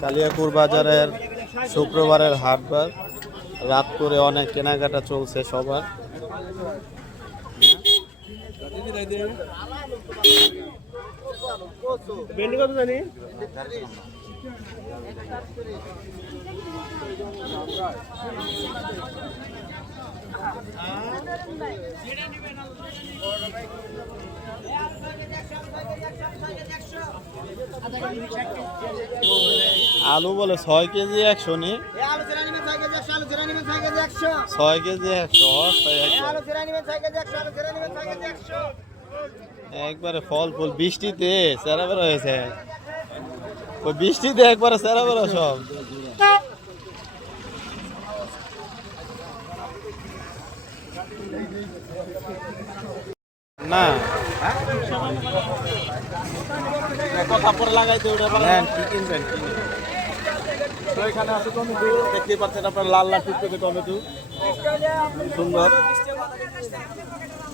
কালিয়াকুর বাজারের শুক্রবারের হাটবার, রাত করে অনেক কেনাকাটা চলছে সবার। আলু বলে 6 কেজি 100 নি, 6 কেজি 100 একবারে ফল ফুল। বৃষ্টিতে সেরা বেরো হয়েছে, ওই বৃষ্টিতে একবারে সেরা বেরো সব। না কথা পরে লাগাইতে ওটা কি কিনবেন? তো এখানে আছে টমেটো, দেখতেই পাচ্ছেন আপনার লাল লাল টুকটুকে টমেটো, সুন্দর।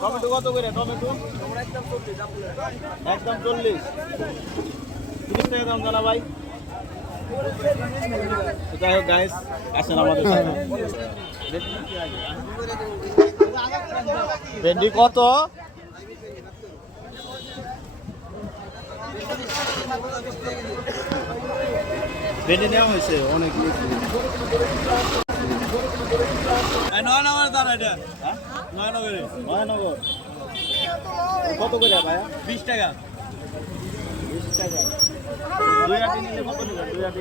টমেটো কত করে? টমেটো একদম 40, 30 টাকা দাম জানা ভাই। যাই হোক গাইস, আসেন আমাদের সাথে। ভেন্ডি কত? ভেন্ডি নেওয়া হয়েছে অনেক। নয়নগর কত করে ভাইয়া? 20 টাকা। 20 টাকা। 2 আটি নিলে কত নেবেন? 2 আটি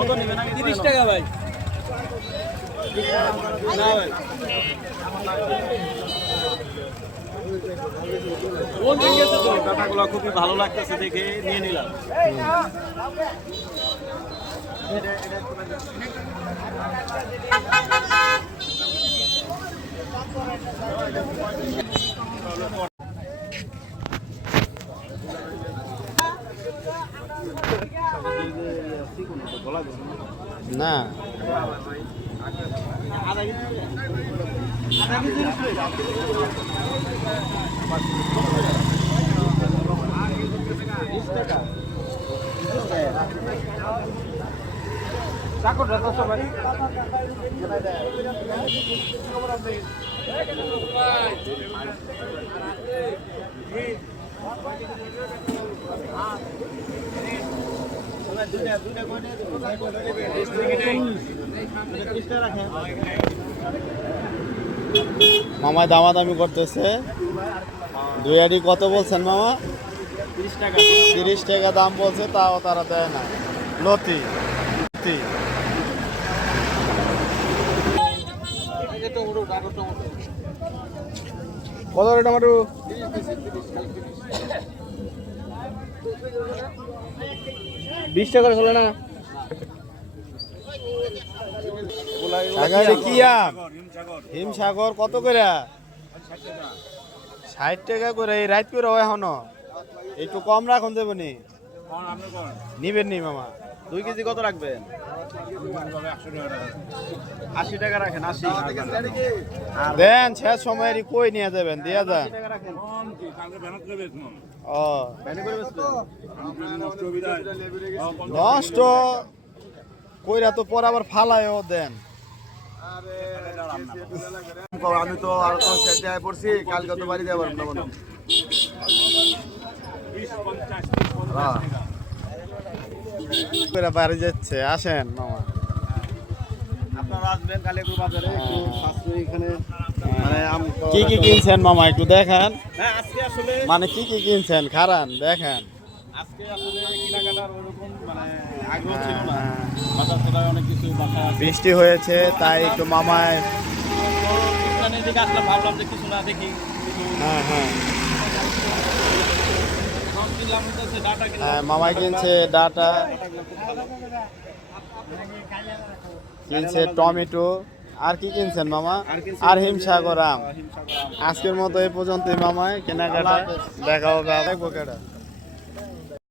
কত নেবেন? 30 টাকা ভাই। না ভাই, কাটাগুলো খুবই ভালো লাগতেছে দেখে নিয়ে নিলাম। না মামা দামাদামি করতেছে। 2 আটি কত বলছেন মামা? 30 টাকা। 30 টাকা দাম বলছে, তাও তারা দেয় না। লতি কত করে টমেটো? 20 টাকা চলে না? কি আম? হিমসাগর কত করে? 60 টাকা করে। এই রাত করে এখনো একটু কম রাখুন দেবনি? নিবেন নি মামা? 2 কেজি কত রাখবেন? 80 টাকা রাখেন। 80 দেন, শেষ সময় কই নিয়ে যাবেন? দিয়া যান। ও নষ্ট কইরা তো পর আবার ফালায়ও দেন। আমি তো আর তো সেটে পড়ছি, কালকে তো বাড়ি যাবার না মনে। বাড়ি যাচ্ছে, আসেন মামা। আপনারা আসবেন কালিয়াকুর বাজারে, একটু সাশ্রয়ী এখানে। কি কি কিনছেন মামা একটু দেখান। আজকে আসলে মানে কি কি কিনছেন খারান দেখান। আজকে আসলে কেনাকাটার ওরকম মানে আগ্রহ ছিল না, বাজার থেকে অনেক কিছু বাসা। বৃষ্টি হয়েছে তাই একটু মামায় এদিকে আসলাম, ভাবলাম যে কিছু না দেখি। মামাই কিনছে ডাটা, কিনছে টমেটো। আর কি কিনছেন মামা? আর হিমসাগর আম। আজকের মতো এই পর্যন্তই মামায় কেনাকাটা। দেখা হবে।